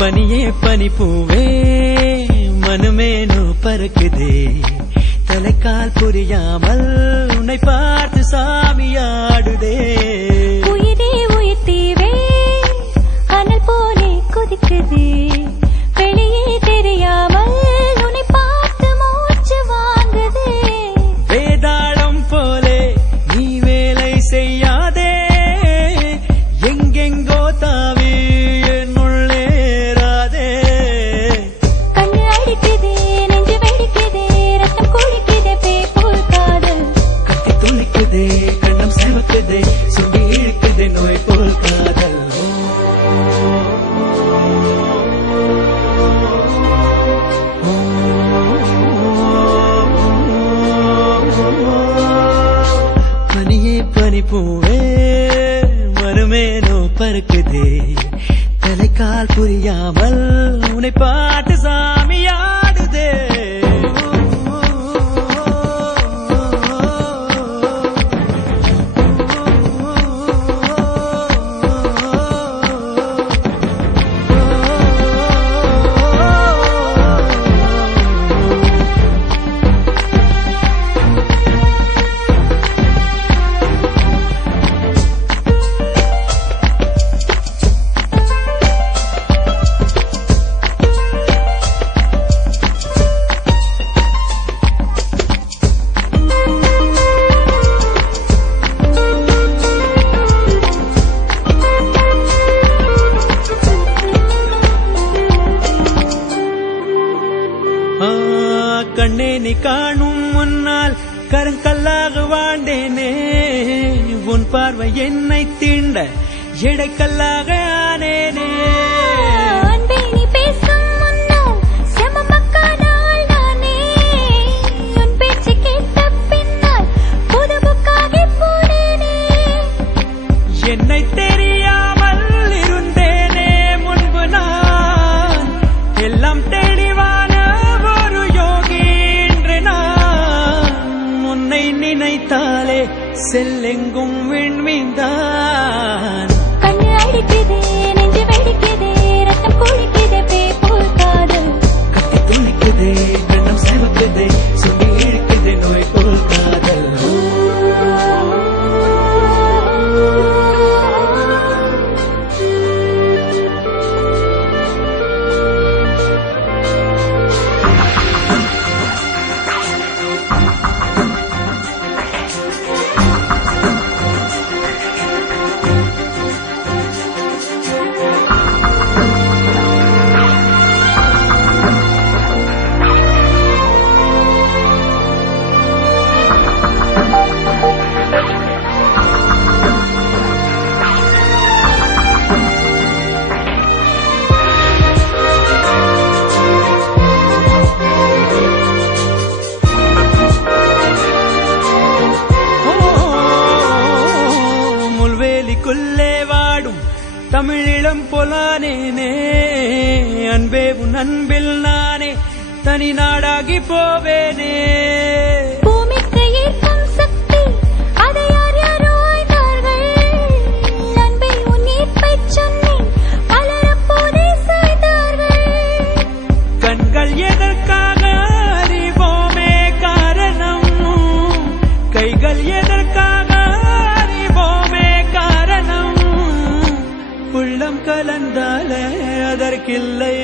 பனியே பனிப்பூவே மனுமேனோ பறக்குதே தலைக்கால் புரியாமல் உன்னை பார்த்து சாமியாடுதே உயிரே உயிர் தீவே அனல் போலே கொதிக்குதே வெளியே தெரியாமல் உன்னை பார்த்து மூச்சு வாங்குதே வேதாளம் போலே நீ வேலை செய்யாதே எங்கெங்கோ தாவி கண்ணம் சேவக்குதே சுண்டி இழுக்குதே நோய் போல் காதல் பனியே பனிப்பூவே மறுமேனோ பறக்குதே தலைக்கால் புரியாமல் உன்னை பார்த்து சாமியாடுதே கண்ணே நீ காணும் முன்னால் கருங்கல்லாக வாழ்ந்தேனே உன் பார்வை என்னை தீண்ட எடைக்கல்லாக ஆனேனே நீ பேசும் முன்னால் செமமக்கானால் நானே உன் பேச்சு கேட்ட பின்னால் புதுபுக்காகி போனேனே என்னை தெரியாமல் இருந்தேனே முன்பு நான் எல்லாம் தெளிவான நினைத்தாலே செல்லெங்கும் விண்மீந்தான் கண்ணு அடிக்குதே நெஞ்சு வெடிக்குதே ரத்தம் குளிக்குதே பேப்போல் காதல் கட்டி துணிக்குதே கண்ணம் சேவக்குதே சுண்டி இழுக்குதே நோய் போல் காதல் முல்வேலிக்குள்ளே வாடும் தமிழிடம் போலானேனே அன்பே உன் அன்பில் நானே தனி நாடாகி போவேனே பூமிக்கு ஈர்க்கும் சக்தி அதை யார் யாரோ ஆய்ந்தார்கள் அன்பை உன் ஈர்ப்பை சொன்னேன் பலரப்போதே சாய்ந்தார்கள் கண்கள் எதற்காக அறிவோமே காரணம் கைகள் எதற்காக உள்ளம் கலந்தாலே அதற்கில்லை